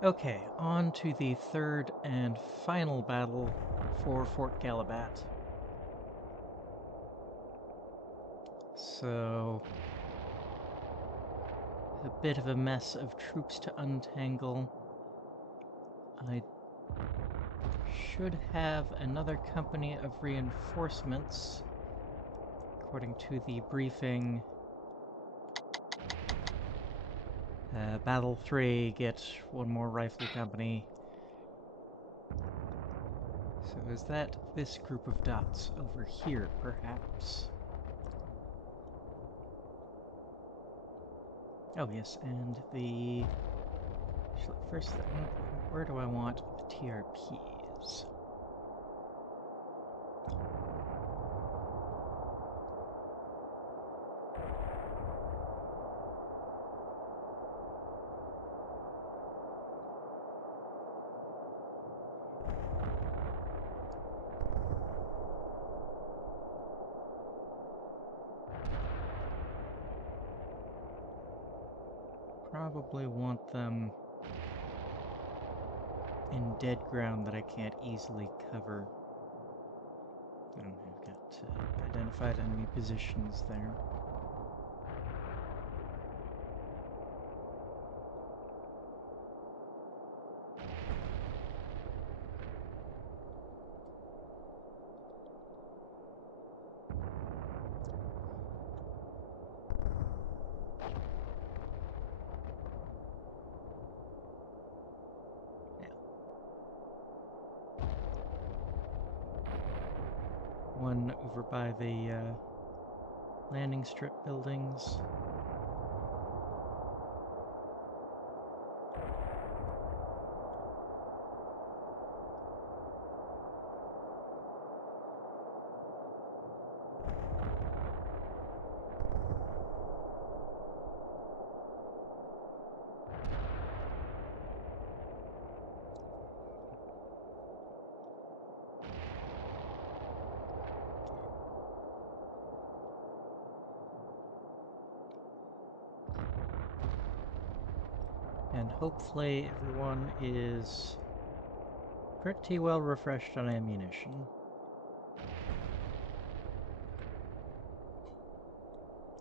Okay, on to the third and final battle for Fort Gallabat. So, a bit of a mess of troops to untangle. I should have another company of reinforcements. According to the briefing, Battle 3, get one more rifle company. So is that this group of dots over here, perhaps? Oh yes, and the... First thing, where do I want the TRPs? Probably want them in dead ground that I can't easily cover. I've got identified enemy positions there. One over by the landing strip buildings. And hopefully everyone is pretty well refreshed on ammunition.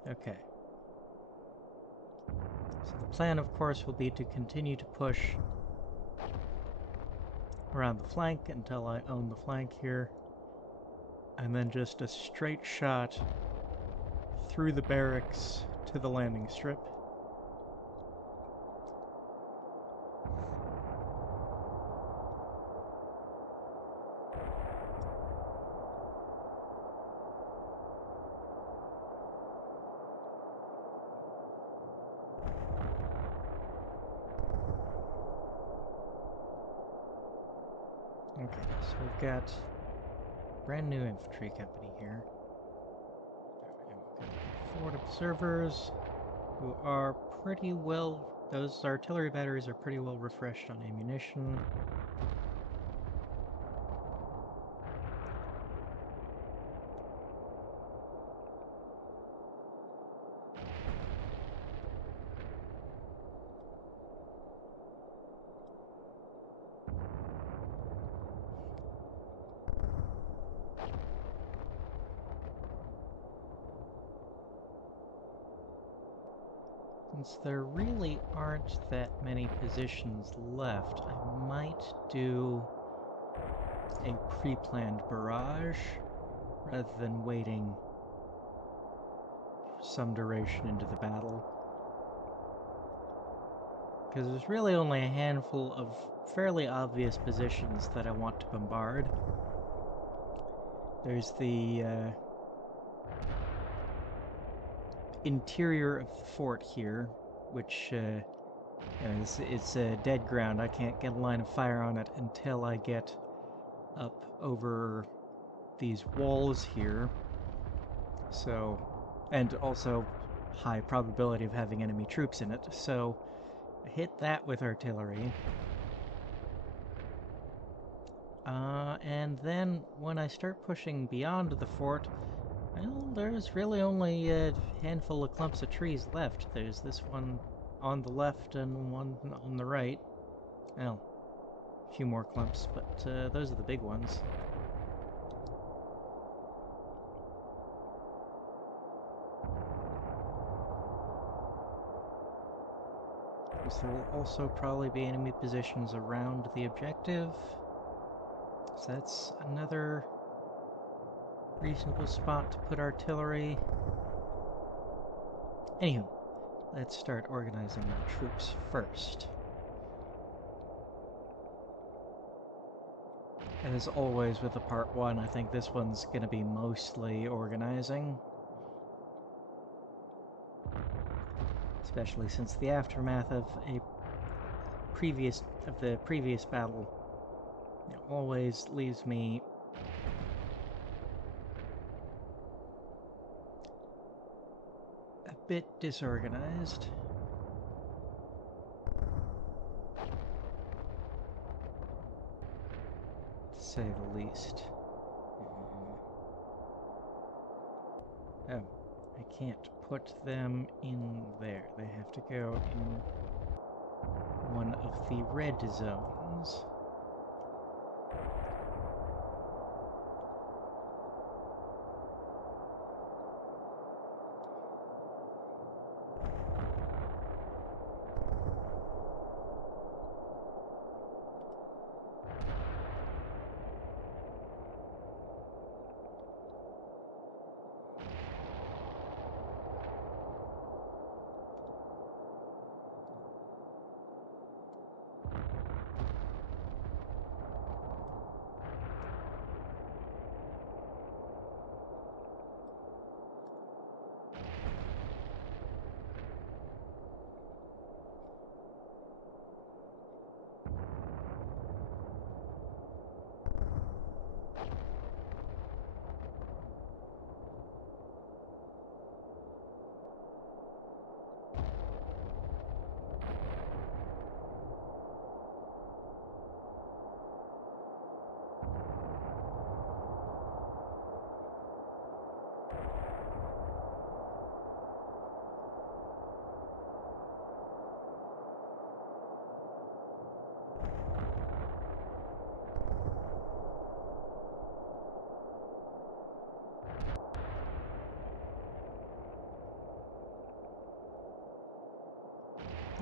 Okay. So the plan, of course, will be to continue to push around the flank until I own the flank here. And then just a straight shot through the barracks to the landing strip. Okay, so we've got brand new infantry company here. And we've got forward observers who are pretty well... Those artillery batteries are pretty well refreshed on ammunition. Since there really aren't that many positions left, I might do a pre-planned barrage rather than waiting some duration into the battle. Because there's really only a handful of fairly obvious positions that I want to bombard. There's the interior of the fort here, which it's dead ground. I can't get a line of fire on it until I get up over these walls here. So, and also high probability of having enemy troops in it. So, I hit that with artillery. And then when I start pushing beyond the fort, well, there's really only a handful of clumps of trees left. There's this one on the left and one on the right. Well, a few more clumps, but those are the big ones. There will also probably be enemy positions around the objective. So that's another reasonable spot to put artillery. Anywho, let's start organizing our troops first. And as always with the part 1, I think this one's going to be mostly organizing. Especially since the aftermath of the previous battle always leaves me a bit disorganized. To say the least. Oh, I can't put them in there. They have to go in one of the red zones.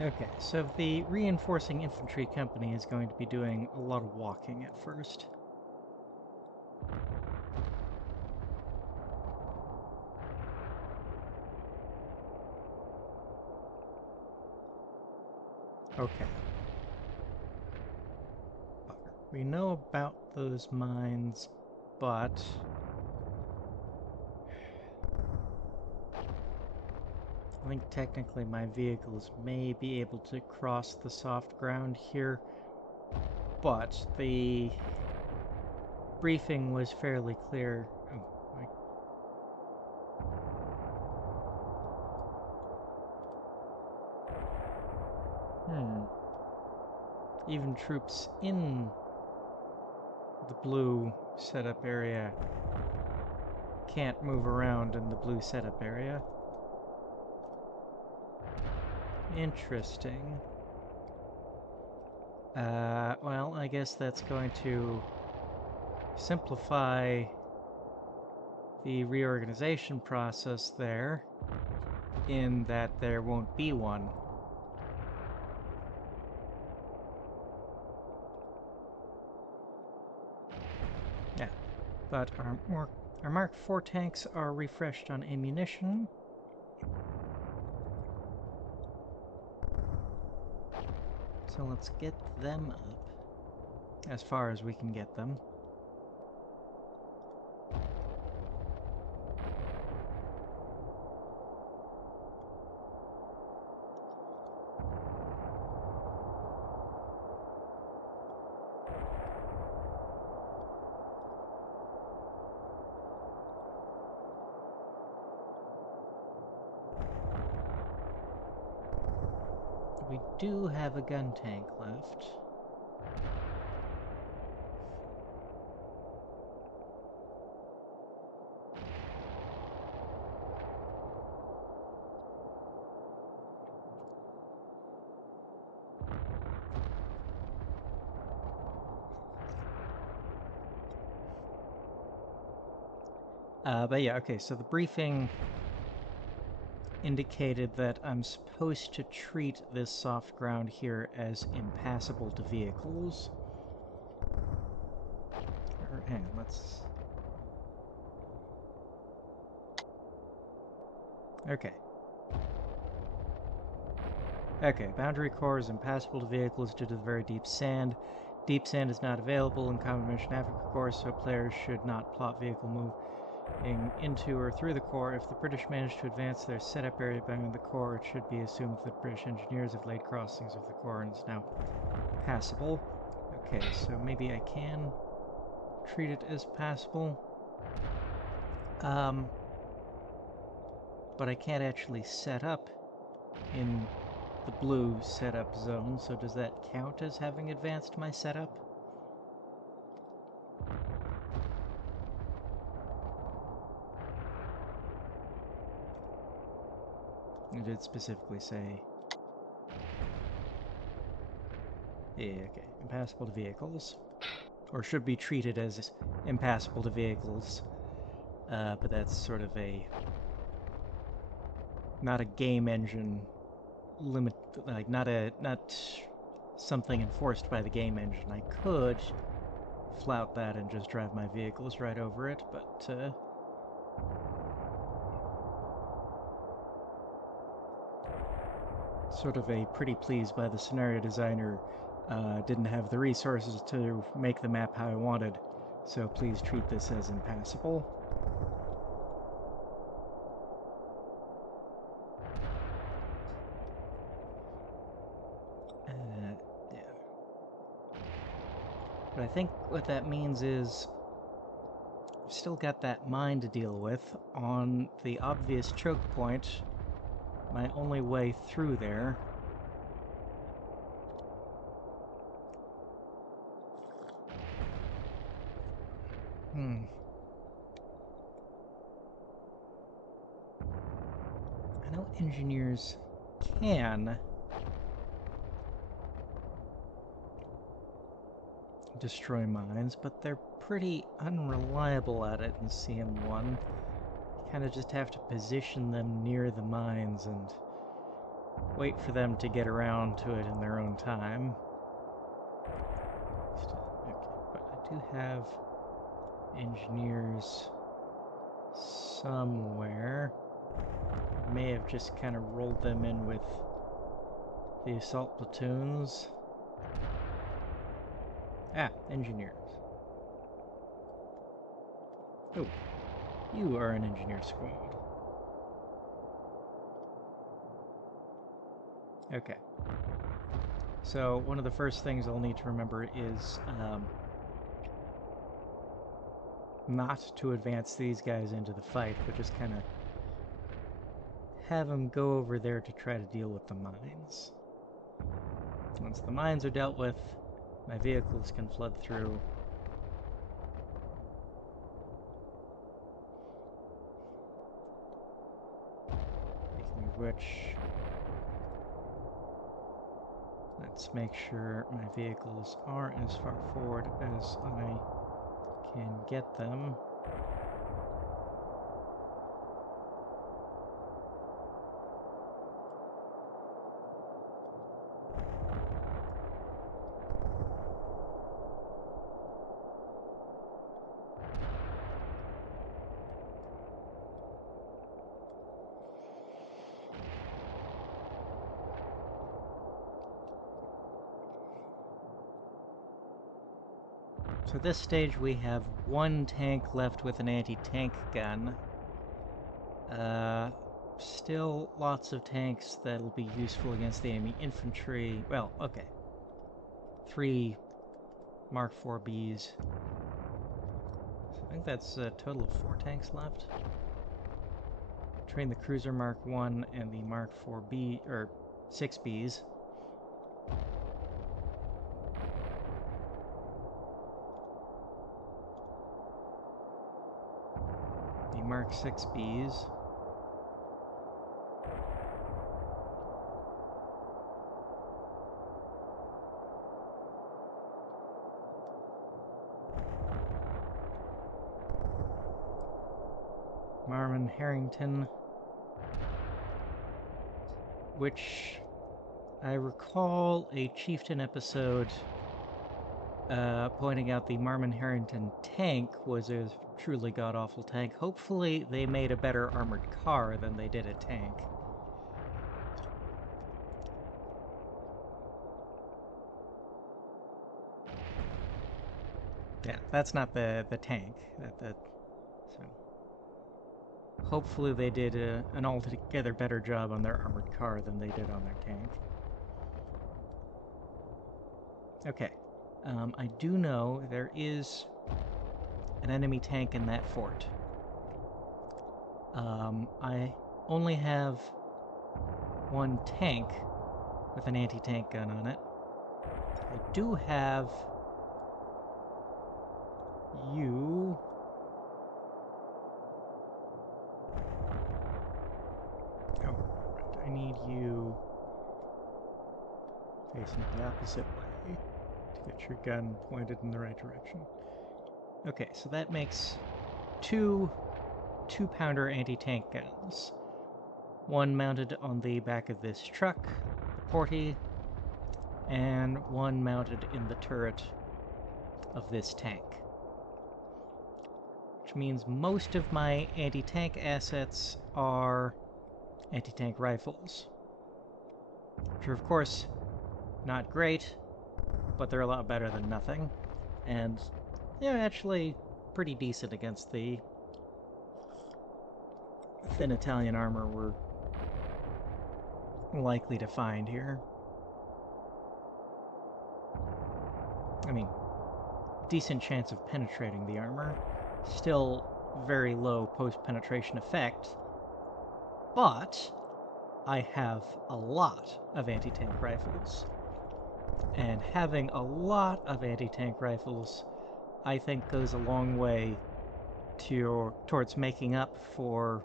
Okay, so the reinforcing infantry company is going to be doing a lot of walking at first. Okay. We know about those mines, but I think technically my vehicles may be able to cross the soft ground here, but the briefing was fairly clear. Even troops in the blue setup area can't move around in the blue setup area. Interesting. Well, I guess that's going to simplify the reorganization process there, in that there won't be one. Yeah, but our Mark IV tanks are refreshed on ammunition. So let's get them up, as far as we can get them. We do have a gun tank left. But yeah, okay, so the briefing indicated that I'm supposed to treat this soft ground here as impassable to vehicles. Or, hang on, let's... Okay. Okay, Boundary Core is impassable to vehicles due to the very deep sand. Deep sand is not available in Common Mission Afrika Core, so players should not plot vehicle moving into or through the core. If the British manage to advance their setup area beyond the core, it should be assumed that British engineers have laid crossings of the core and is now passable. Okay, so maybe I can treat it as passable. But I can't actually set up in the blue setup zone, so does that count as having advanced my setup? It did specifically say... Yeah, okay. Impassable to vehicles. Or should be treated as impassable to vehicles. But that's sort of a... not a game engine limit... like, not something enforced by the game engine. I could flout that and just drive my vehicles right over it, but... sort of a pretty pleased by the scenario designer didn't have the resources to make the map how I wanted, so please treat this as impassable. Yeah. But I think what that means is I've still got that mine to deal with on the obvious choke point. My only way through there. I know engineers can destroy mines, but they're pretty unreliable at it in CM1. You kind of just have to position them near the mines and wait for them to get around to it in their own time. Okay, but I do have engineers somewhere. I may have just kind of rolled them in with the assault platoons. Ah, engineers. Oh, you are an engineer squad. Okay. So one of the first things I'll need to remember is not to advance these guys into the fight, but just kind of have them go over there to try to deal with the mines. Once the mines are dealt with, my vehicles can flood through. Speaking of which, let's make sure my vehicles are as far forward as I can get them. So at this stage we have one tank left with an anti-tank gun. Still lots of tanks that'll be useful against the enemy infantry. Well, okay. 3 Mark 4Bs. So I think that's a total of 4 tanks left. Train the Cruiser Mark 1 and the Mark 4B, or 6Bs. The Mark 6Bs. Marmon Harrington, which I recall a Chieftain episode pointing out the Marmon Harrington tank was a truly god-awful tank. Hopefully they made a better armored car than they did a tank. Yeah, that's not the tank. So hopefully they did an altogether better job on their armored car than they did on their tank. Okay. I do know there is an enemy tank in that fort. I only have one tank with an anti-tank gun on it. I do have you. Oh, right. I need you facing the opposite way to get your gun pointed in the right direction. Okay, so that makes two 2-pounder anti-tank guns. One mounted on the back of this truck, the Porty, and one mounted in the turret of this tank. Which means most of my anti-tank assets are anti-tank rifles. Which are, of course, not great, but they're a lot better than nothing. And, yeah, actually pretty decent against the thin Italian armor we're likely to find here. I mean, decent chance of penetrating the armor. Still very low post-penetration effect, but I have a lot of anti-tank rifles. And having a lot of anti-tank rifles, I think, goes a long way towards making up for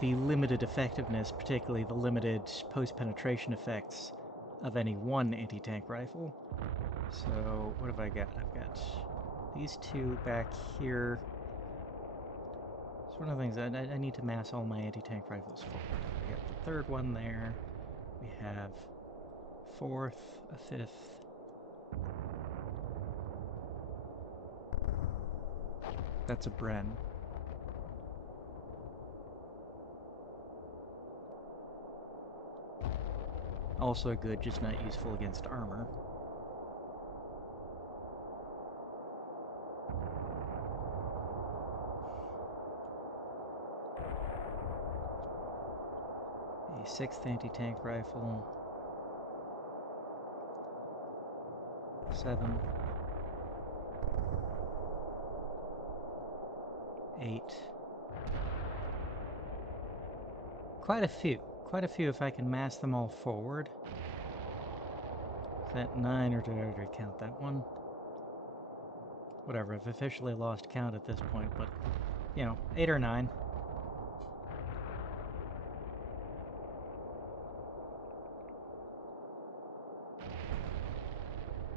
the limited effectiveness, particularly the limited post-penetration effects of any one anti-tank rifle. So, what have I got? I've got these two back here. It's one of the things I need to mass all my anti-tank rifles forward. We got the third one there. We have fourth, a fifth. That's a Bren. Also good, just not useful against armor. A 6th anti-tank rifle. 7. 8. Quite a few. Quite a few if I can mass them all forward. Is that 9 or did I already count that one? Whatever, I've officially lost count at this point, but, you know, 8 or 9.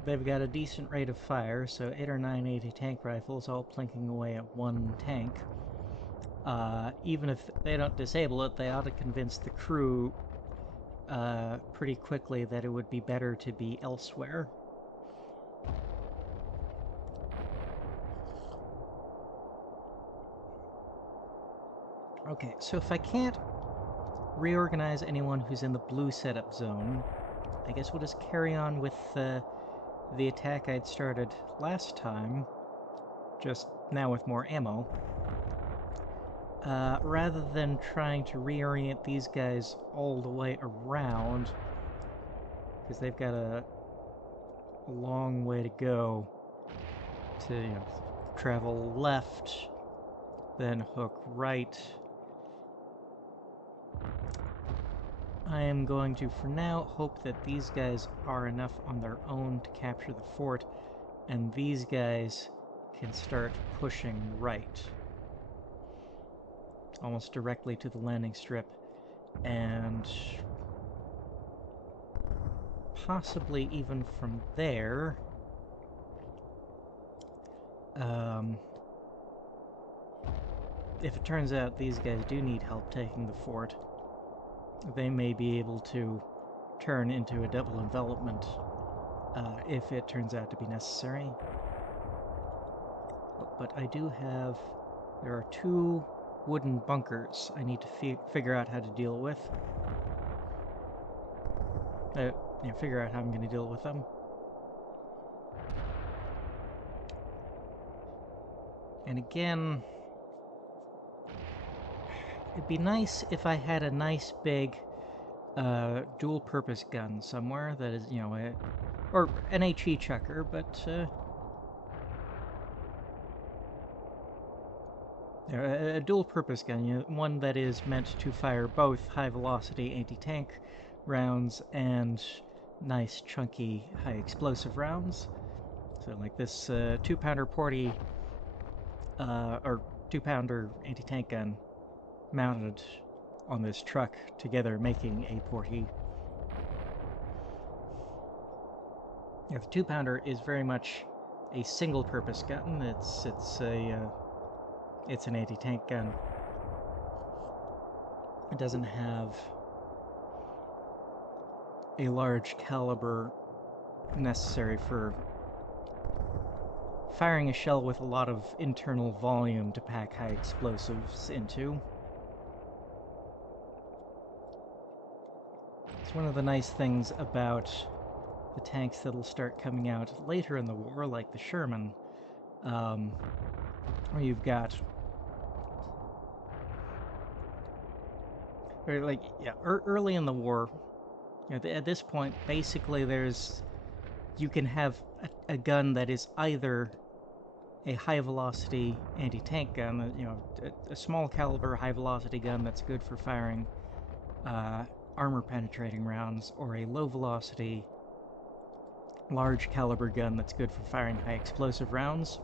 They've got a decent rate of fire, so 8 or 9 anti-tank rifles all plinking away at one tank. Even if they don't disable it, they ought to convince the crew pretty quickly that it would be better to be elsewhere. Okay, so if I can't reorganize anyone who's in the blue setup zone, I guess we'll just carry on with the attack I'd started last time, just now with more ammo. Rather than trying to reorient these guys all the way around, because they've got a long way to go to, you know, travel left, then hook right. I am going to, for now, hope that these guys are enough on their own to capture the fort, and these guys can start pushing right. Almost directly to the landing strip, and possibly even from there, if it turns out these guys do need help taking the fort, they may be able to turn into a double envelopment if it turns out to be necessary. But I do have... There are 2 wooden bunkers I need to figure out how to deal with. Figure out how I'm going to deal with them. And again, it'd be nice if I had a nice big dual-purpose gun somewhere that is, or an HE chucker, but a dual-purpose gun, one that is meant to fire both high-velocity anti-tank rounds and nice, chunky, high-explosive rounds. So, like this 2-pounder porty, or 2-pounder anti-tank gun mounted on this truck together, making a porty. The 2-pounder is very much a single-purpose gun. It's an anti-tank gun. It doesn't have a large caliber necessary for firing a shell with a lot of internal volume to pack high explosives into. It's one of the nice things about the tanks that'll start coming out later in the war, like the Sherman, where you've got... early in the war, at this point, basically you can have a gun that is either a high-velocity anti-tank gun, a small caliber high-velocity gun that's good for firing armor-penetrating rounds, or a low-velocity, large-caliber gun that's good for firing high-explosive rounds.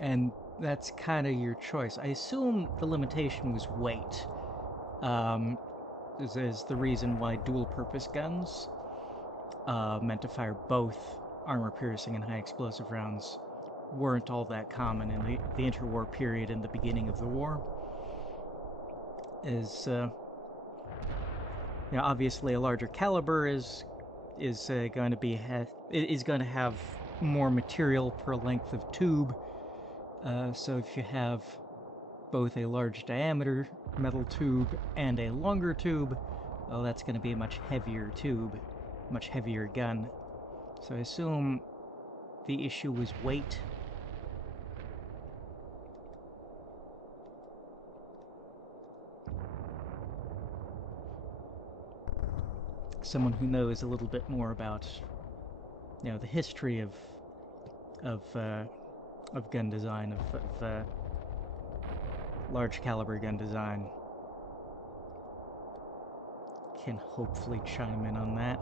And that's kind of your choice. I assume the limitation was weight. Is the reason why dual-purpose guns meant to fire both armor-piercing and high-explosive rounds weren't all that common in the interwar period and the beginning of the war. Obviously a larger caliber is going to have more material per length of tube. So if you have both a large diameter metal tube and a longer tube, well, that's going to be a much heavier tube, much heavier gun. So I assume the issue was weight. Someone who knows a little bit more about, the history of gun design, of large caliber gun design, can hopefully chime in on that.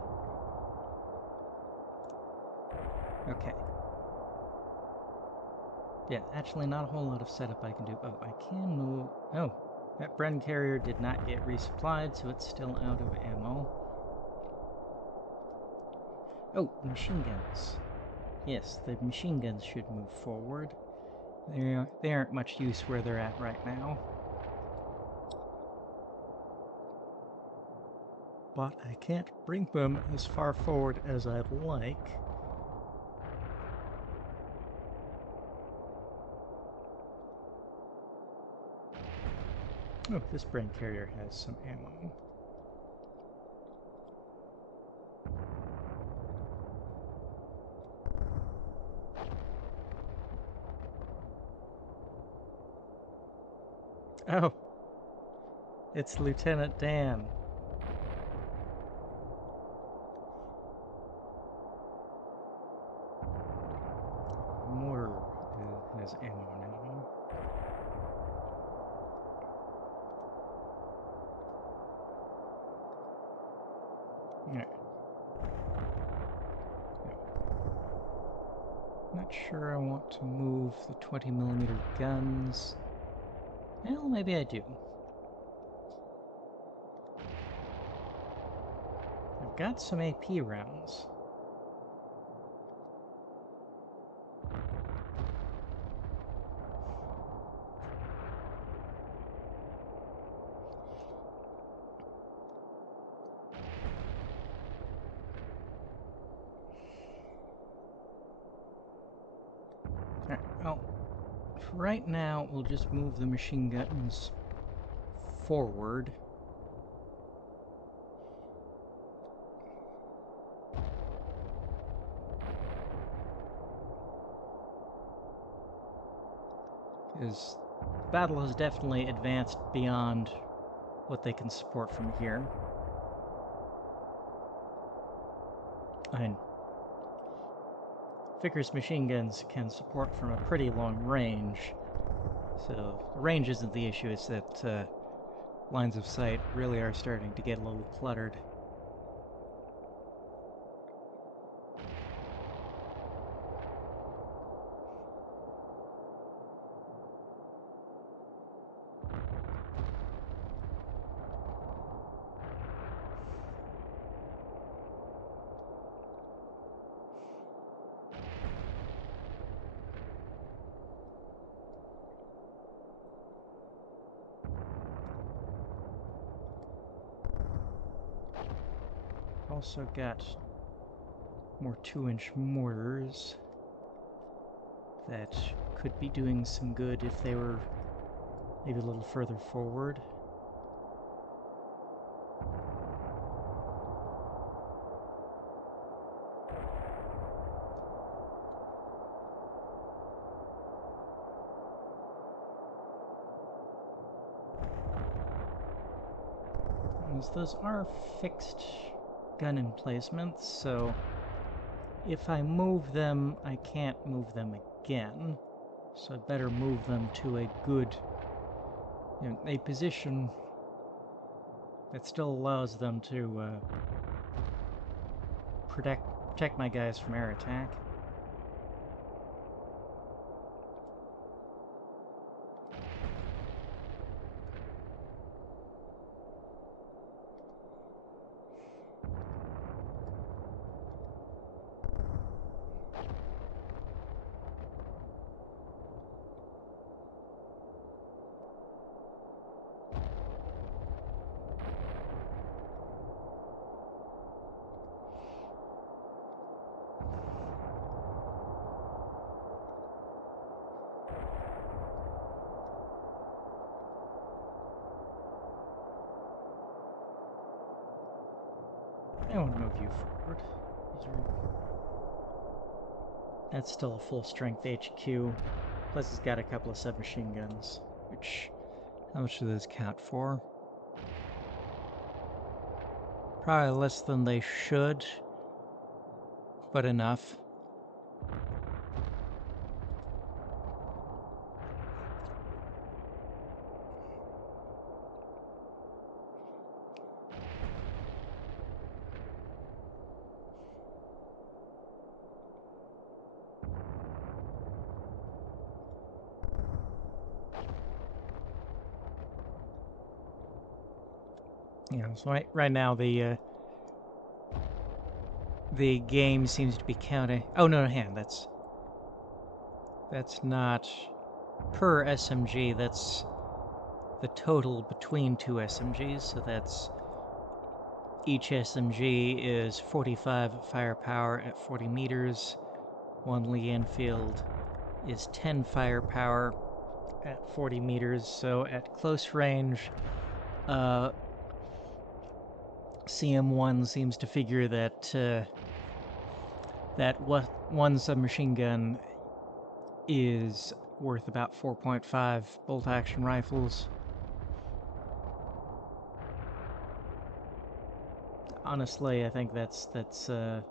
Okay. Yeah, actually not a whole lot of setup I can do. Oh, I can move... Oh, that Bren carrier did not get resupplied, so it's still out of ammo. Oh, the machine guns. Yes, the machine guns should move forward. They aren't much use where they're at right now. But I can't bring them as far forward as I'd like. Oh, this Bren carrier has some ammo. Oh, it's Lieutenant Dan. Mortar has ammo now. Yeah. Not sure I want to move the 20mm guns. Well, maybe I do. I've got some AP rounds. right now, we'll just move the machine guns forward. Because the battle has definitely advanced beyond what they can support from here. And Vickers machine guns can support from a pretty long range, so range isn't the issue, it's that lines of sight really are starting to get a little cluttered. Also got more 2-inch mortars that could be doing some good if they were maybe a little further forward. Those are fixed gun emplacements, so if I move them, I can't move them again. So I better move them to a good, a position that still allows them to protect my guys from air attack. I want to move you forward. That's still a full-strength HQ. Plus it's got a couple of submachine guns, which... how much do those count for? Probably less than they should, but enough. Yeah, so right now the game seems to be counting... oh, no, hang on, that's not per SMG, that's the total between two SMGs, so that's... each SMG is 45 firepower at 40 meters. One Lee Enfield is 10 firepower at 40 meters, so at close range, CM1 seems to figure that one submachine gun is worth about 4.5 bolt-action rifles. Honestly, I think that's a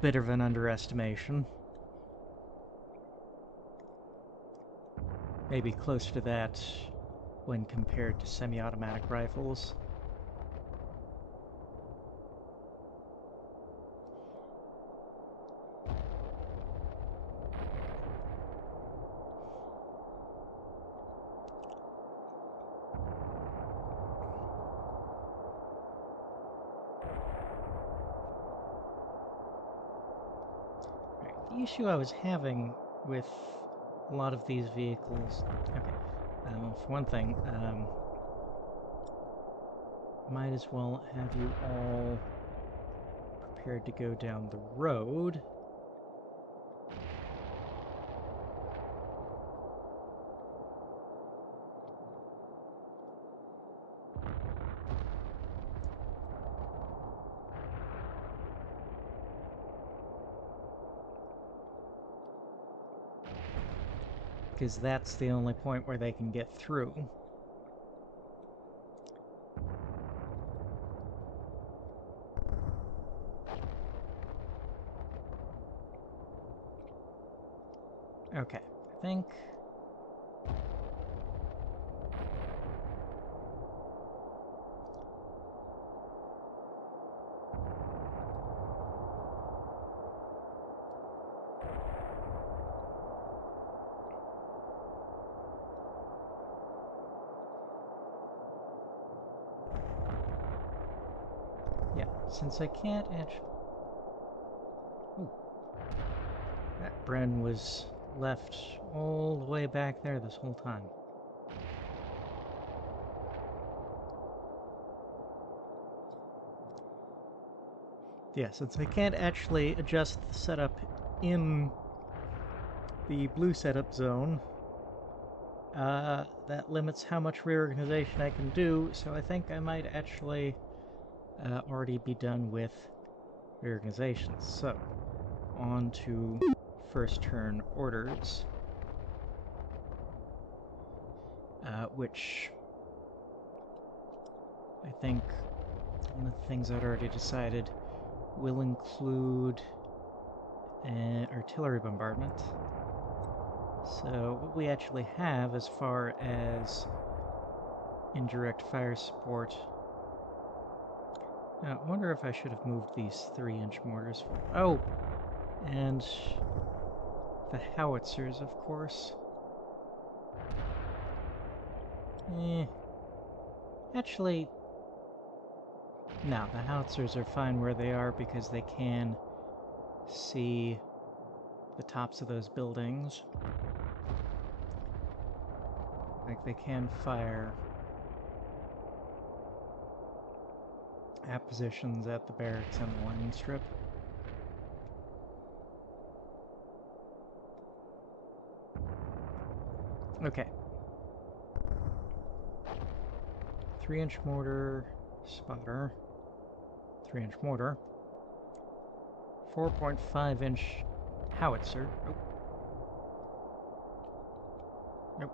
bit of an underestimation. Maybe closer to that when compared to semi-automatic rifles. The issue I was having with a lot of these vehicles... okay, for one thing, might as well have you all prepared to go down the road. because that's the only point where they can get through. Okay, I think... Yeah, since I can't actually... Ooh. That Bren was left all the way back there this whole time. Yeah, since I can't actually adjust the setup in the blue setup zone, that limits how much reorganization I can do, so I think I might actually already be done with reorganization. So, on to first turn orders, which I think one of the things I'd already decided will include an artillery bombardment. So what we actually have as far as indirect fire support... Now, I wonder if I should have moved these 3-inch mortars for... Oh! And the howitzers, of course. Actually, no, the howitzers are fine where they are because they can see the tops of those buildings. Like, they can fire at positions at the barracks and the landing strip. Okay. 3-inch mortar, spotter, 3-inch mortar, 4.5-inch howitzer. Oh. Nope.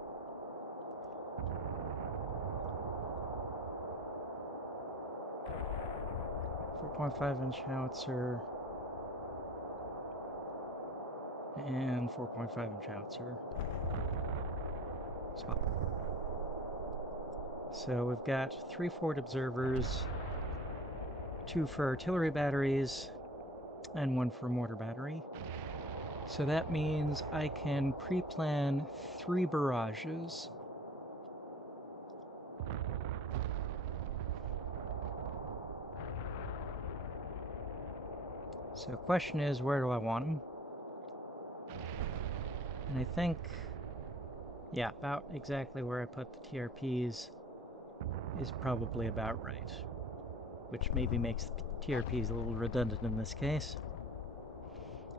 4.5-inch howitzer and 4.5-inch howitzer. Spot. So we've got 3 forward observers, 2 for artillery batteries, and 1 for mortar battery. So that means I can pre-plan 3 barrages. So the question is, where do I want them? And I think, yeah, about exactly where I put the TRPs is probably about right. Which maybe makes the TRPs a little redundant in this case,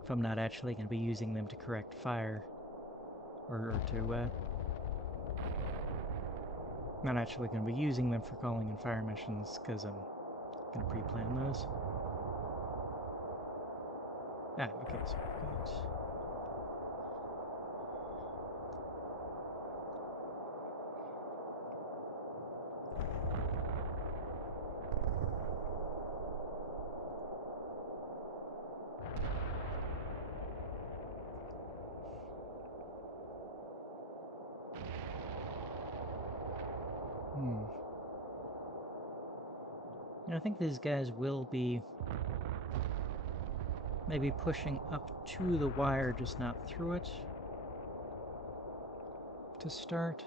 if I'm not actually going to be using them to correct fire, or to, not actually going to be using them for calling in fire missions, because I'm going to pre-plan those. Ah, okay, so we've got... I think these guys will be maybe pushing up to the wire, just not through it, to start.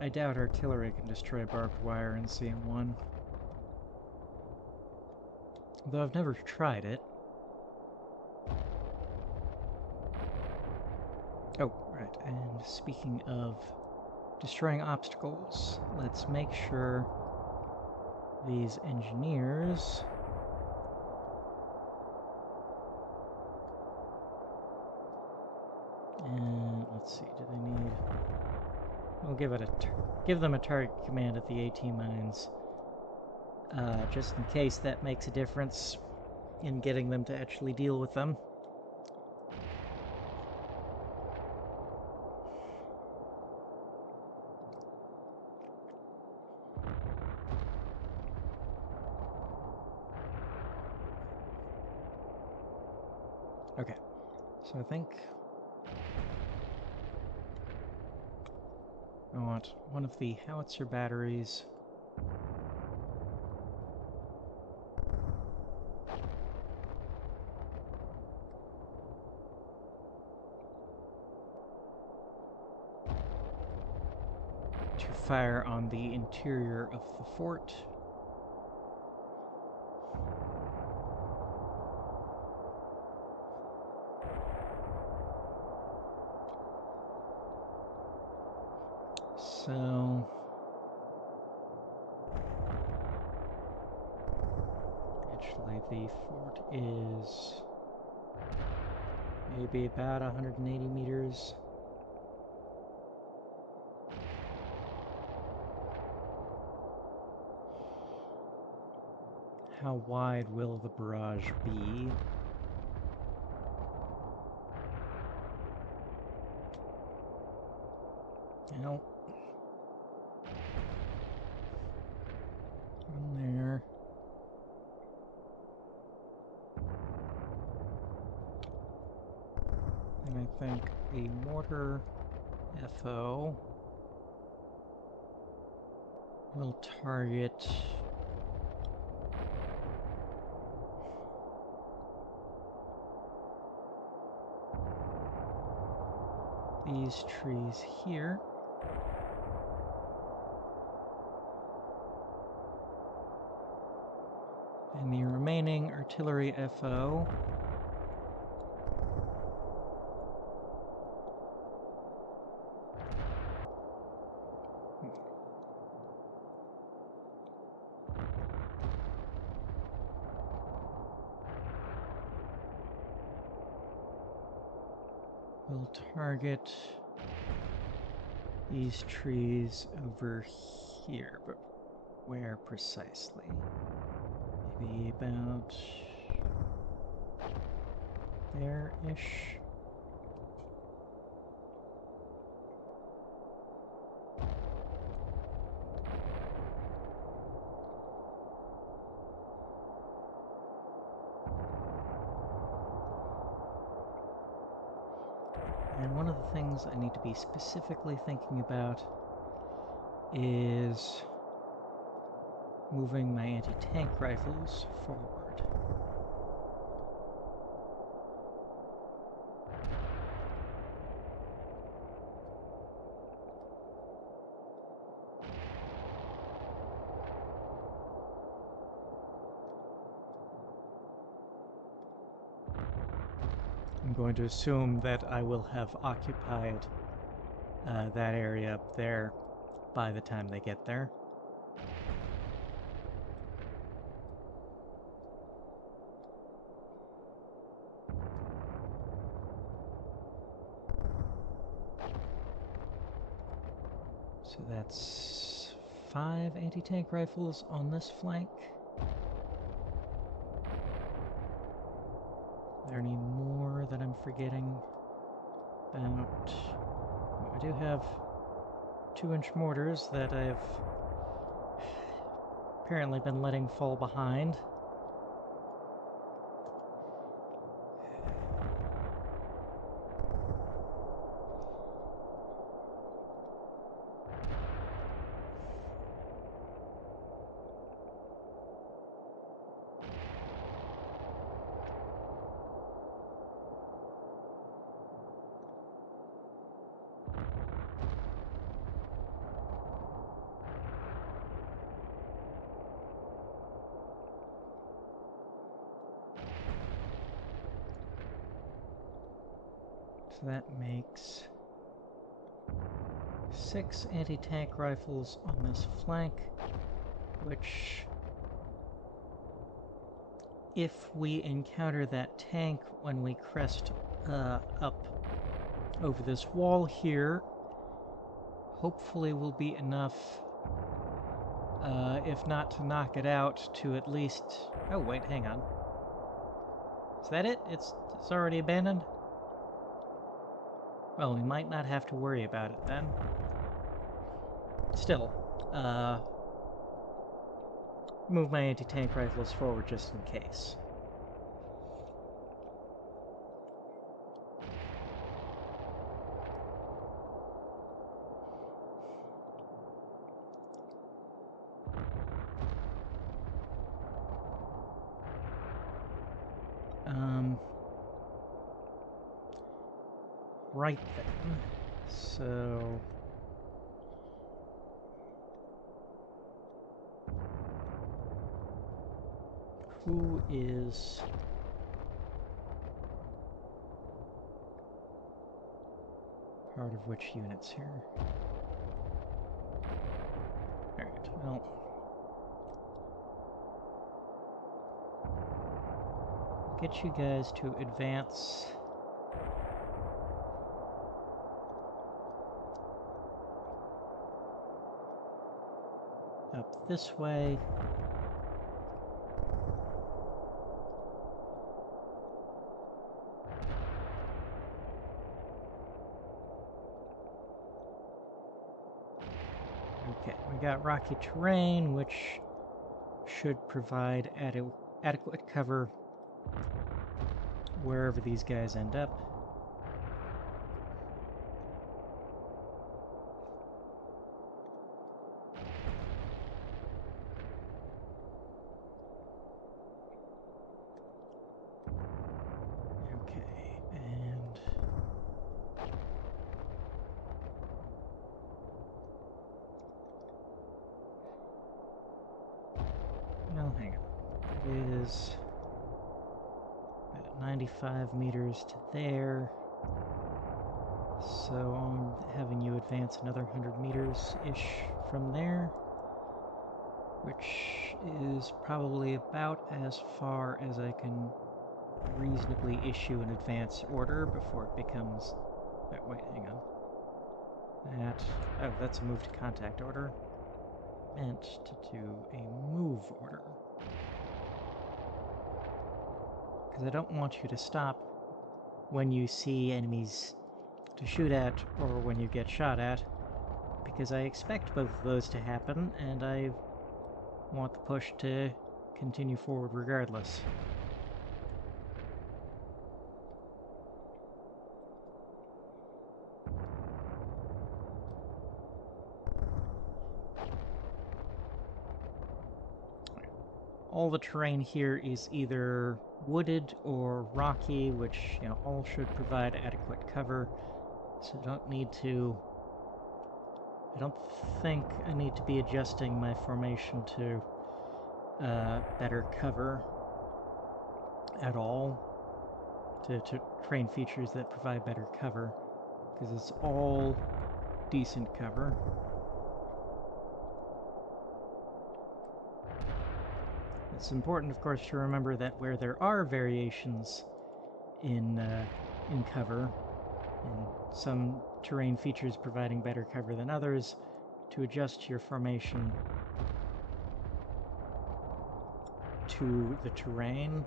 I doubt artillery can destroy barbed wire in CM1. Though I've never tried it. Oh, right, and speaking of destroying obstacles, let's make sure these engineers... And let's see, do they need... We'll give them a target command at the AT mines. just in case that makes a difference in getting them to actually deal with them. Okay, so I think I want one of the howitzer batteries to fire on the interior of the fort. So actually the fort is maybe about 180 meters. How wide will the barrage be? Well, one there. And I think the mortar FO will target these trees here. And the remaining artillery FO will target these trees over here, but where precisely? Maybe about there-ish. And one of the things I need to be specifically thinking about is moving my anti-tank rifles forward. I'm going to assume that I will have occupied that area up there by the time they get there. So that's 5 anti-tank rifles on this flank. Are there any more that I'm forgetting about? I do have 2-inch mortars that I've apparently been letting fall behind. So that makes 6 anti-tank rifles on this flank, which, if we encounter that tank when we crest up over this wall here, hopefully will be enough if not to knock it out, to at least... Oh, wait, hang on. Is that it? It's already abandoned? Well, we might not have to worry about it then. Still, move my anti-tank rifles forward just in case. Right then. So... who is... part of which units here? Alright, well... get you guys to advance... up this way. Okay, we got rocky terrain, which should provide adequate cover wherever these guys end up. Okay, and... well, hang on. It is about 95 meters to there. So I'm having you advance another 100 meters-ish from there, which is probably about as far as I can reasonably issue an advance order before it becomes... oh, wait, hang on. That... oh, that's a move to contact order. Meant to do a move order. Because I don't want you to stop when you see enemies to shoot at or when you get shot at, because I expect both of those to happen, and I want the push to continue forward regardless. All the terrain here is either wooded or rocky, which, you know, all should provide adequate cover, so I don't need to... I don't think I need to be adjusting my formation to better cover at all, to terrain features that provide better cover, because it's all decent cover. It's important, of course, to remember that where there are variations in cover, and some terrain features providing better cover than others, to adjust your formation to the terrain.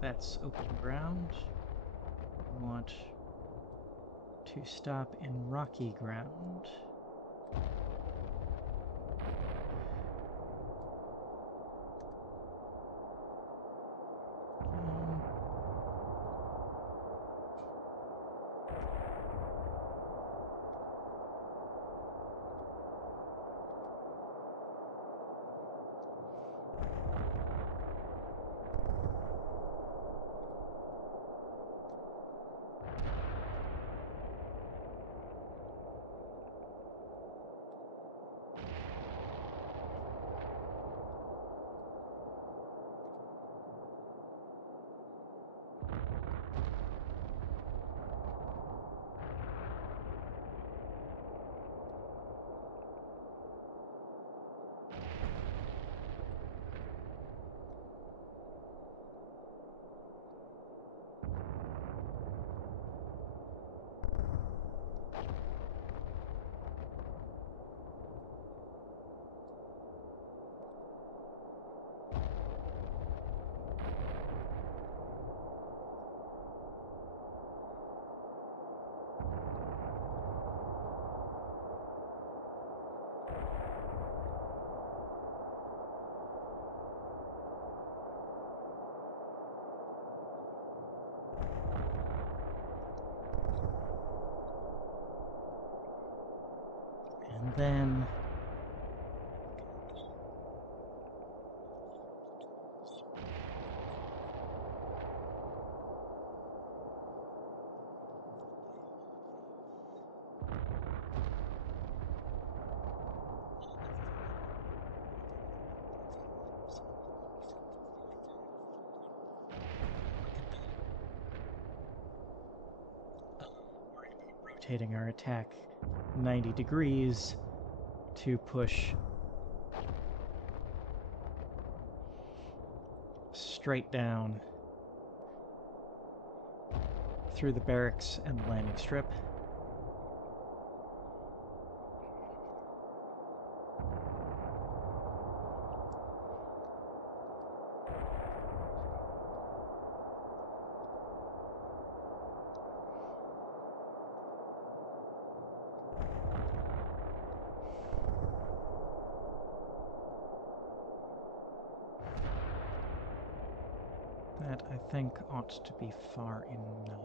That's open ground. We want to stop in rocky ground. And then rotating our attack 90 degrees to push straight down through the barracks and the landing strip. That, I think, ought to be far enough.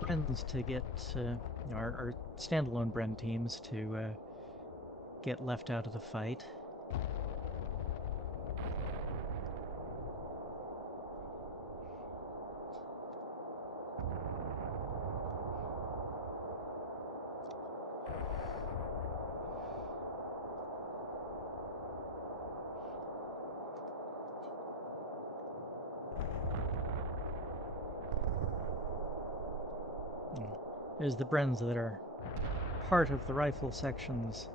Brens to get our standalone Bren teams to get left out of the fight. There's the Brens that are part of the rifle sections,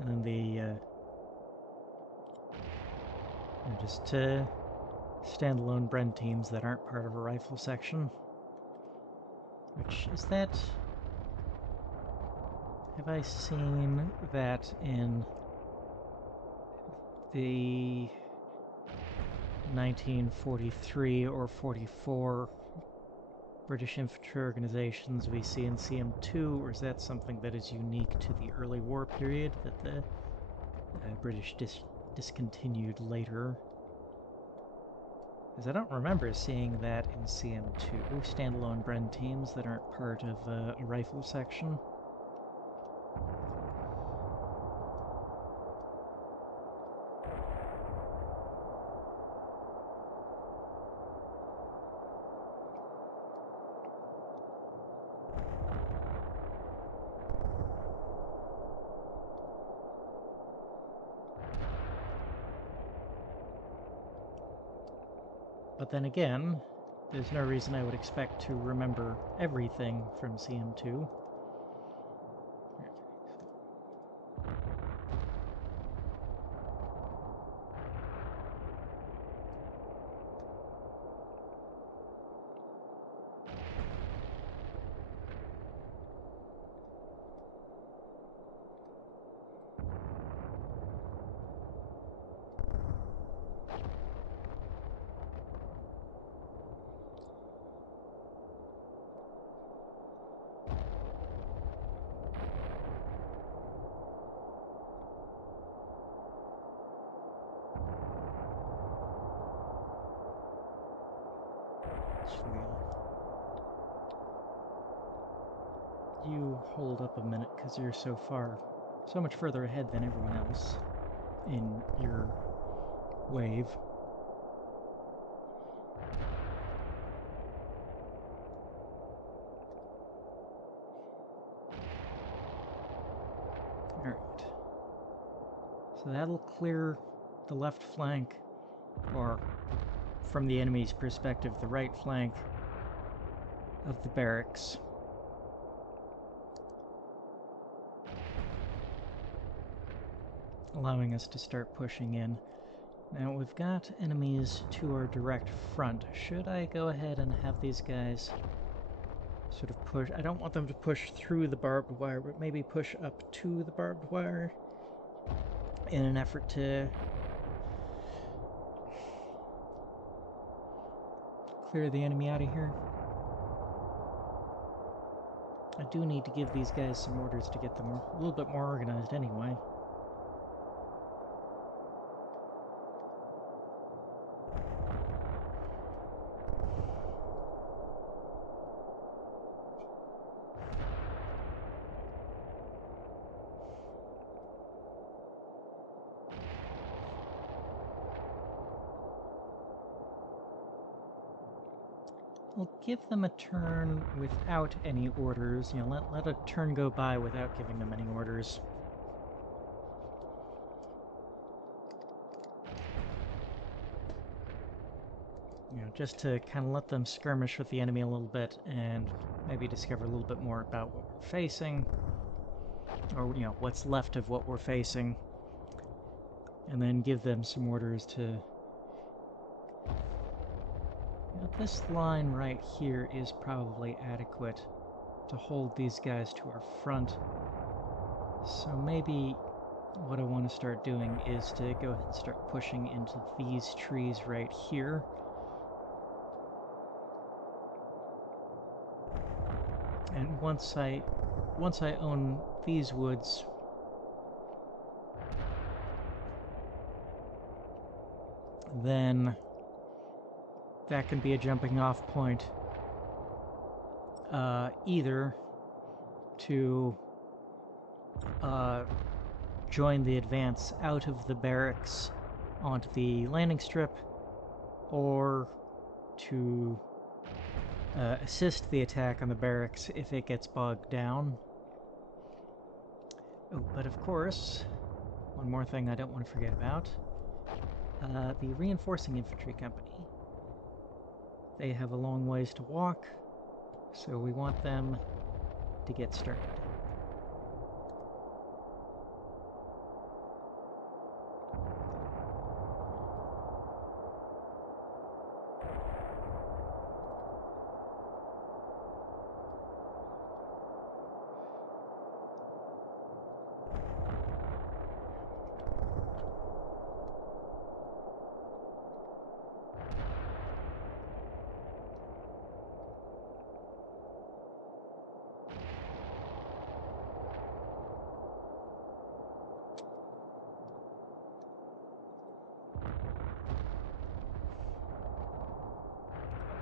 and then the just standalone Bren teams that aren't part of a rifle section. Which is that? Have I seen that in the 1943 or 44 British infantry organizations we see in CM2, or is that something that is unique to the early war period that the British discontinued later? Because I don't remember seeing that in CM2, standalone Bren teams that aren't part of a rifle section. But then again, there's no reason I would expect to remember everything from CM2. You hold up a minute because you're so much further ahead than everyone else in your wave. Alright. So that'll clear the left flank, or from the enemy's perspective, the right flank of the barracks. Allowing us to start pushing in. Now we've got enemies to our direct front. Should I go ahead and have these guys sort of push? I don't want them to push through the barbed wire, but maybe push up to the barbed wire in an effort to clear the enemy out of here. I do need to give these guys some orders to get them a little bit more organized anyway. We'll give them a turn without any orders. You know, let a turn go by without giving them any orders. You know, just to kind of let them skirmish with the enemy a little bit and maybe discover a little bit more about what we're facing. Or, you know, what's left of what we're facing. And then give them some orders to... This line right here is probably adequate to hold these guys to our front. So maybe what I want to start doing is to go ahead and start pushing into these trees right here. And once I own these woods, then that can be a jumping off point, either to join the advance out of the barracks onto the landing strip, or to assist the attack on the barracks if it gets bogged down. Oh, but of course, one more thing I don't want to forget about. The reinforcing infantry company. They have a long ways to walk, so we want them to get started.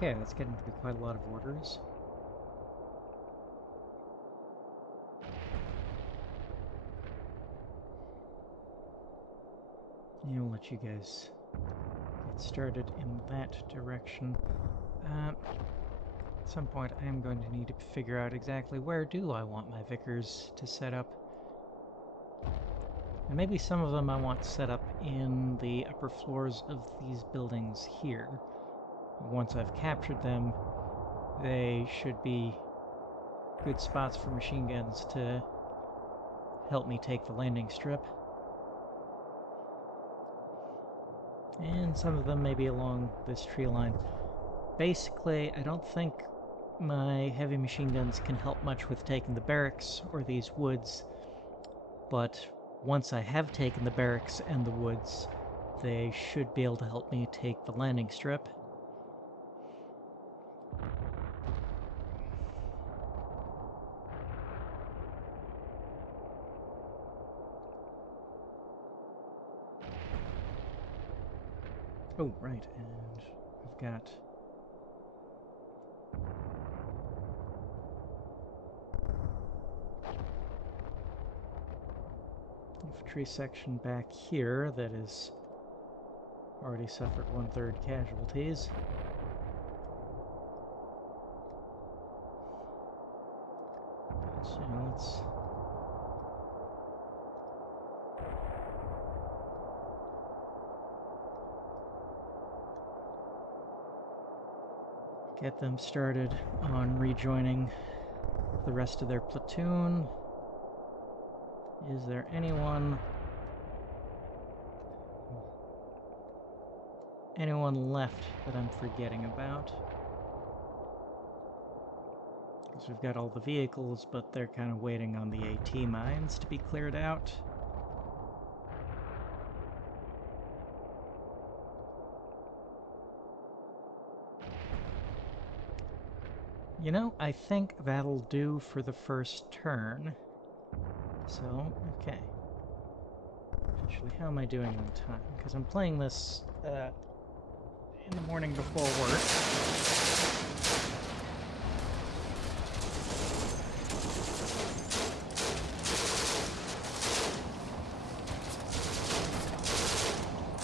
Okay, that's getting to be quite a lot of orders. I'll let you guys get started in that direction. At some point I am going to need to figure out exactly where do I want my vicars to set up. And maybe some of them I want set up in the upper floors of these buildings here. Once I've captured them, they should be good spots for machine guns to help me take the landing strip. And some of them may be along this tree line. Basically, I don't think my heavy machine guns can help much with taking the barracks or these woods, but once I have taken the barracks and the woods, they should be able to help me take the landing strip. Oh, right, and I've got... infantry section back here that has already suffered 1/3 casualties. So let's... get them started on rejoining the rest of their platoon. Is there anyone left that I'm forgetting about? Because we've got all the vehicles, but they're kind of waiting on the AT mines to be cleared out. You know, I think that'll do for the first turn. So, okay. Actually, how am I doing on time? Because I'm playing this in the morning before work.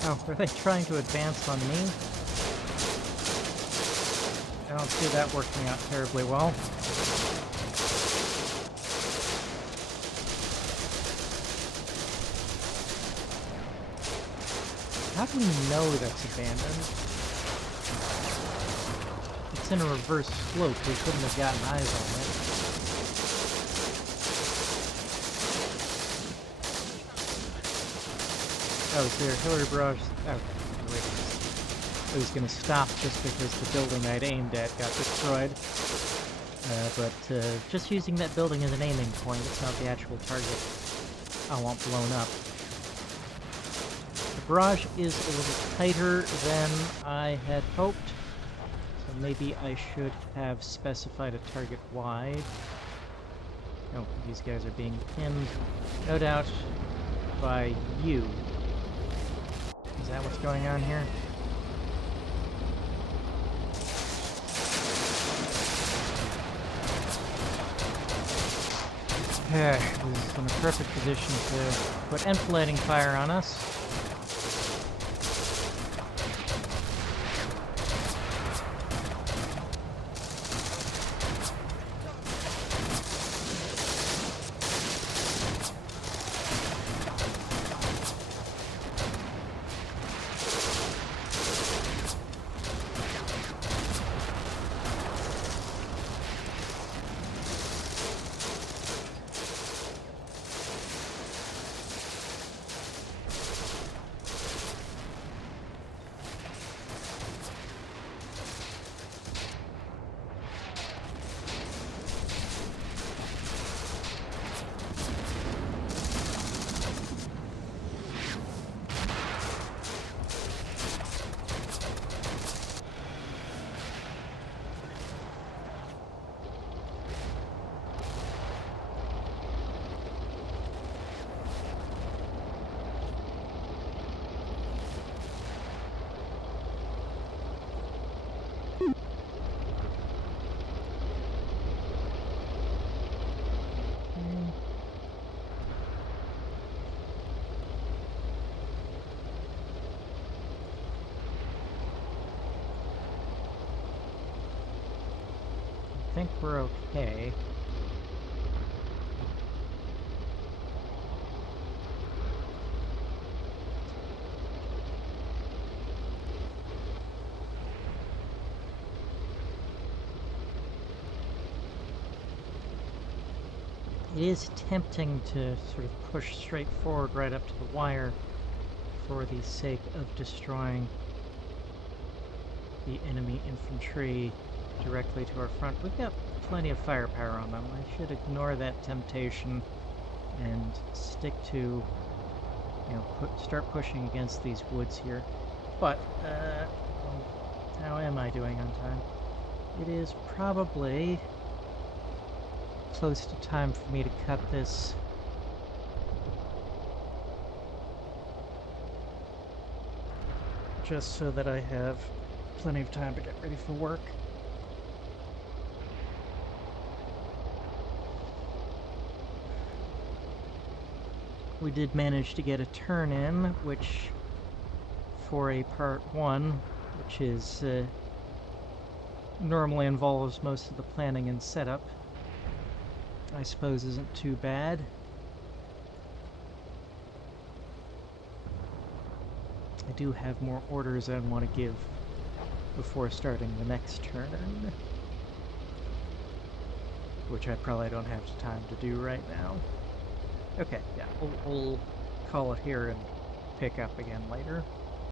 Oh, are they trying to advance on me? I don't see that working out terribly well. How do we know that's abandoned? It's in a reverse slope. We couldn't have gotten eyes on it. Oh, is there artillery barrage? Okay, wait. It was going to stop just because the building I'd aimed at got destroyed. But just using that building as an aiming point, it's not the actual target I want blown up. The barrage is a little tighter than I had hoped, so maybe I should have specified a target wide. Oh, these guys are being pinned, no doubt, by you. Is that what's going on here? This is in a perfect position to put enfilading fire on us. I think we're okay. It is tempting to sort of push straight forward right up to the wire for the sake of destroying the enemy infantry directly to our front. We've got plenty of firepower on them. I should ignore that temptation and stick to, you know, start pushing against these woods here. But, how am I doing on time? It is probably close to time for me to cut this just so that I have plenty of time to get ready for work. We did manage to get a turn in, which for a part 1, which is normally involves most of the planning and setup, I suppose isn't too bad. I do have more orders I want to give before starting the next turn, which I probably don't have time to do right now. Okay, yeah, we'll call it here and pick up again later.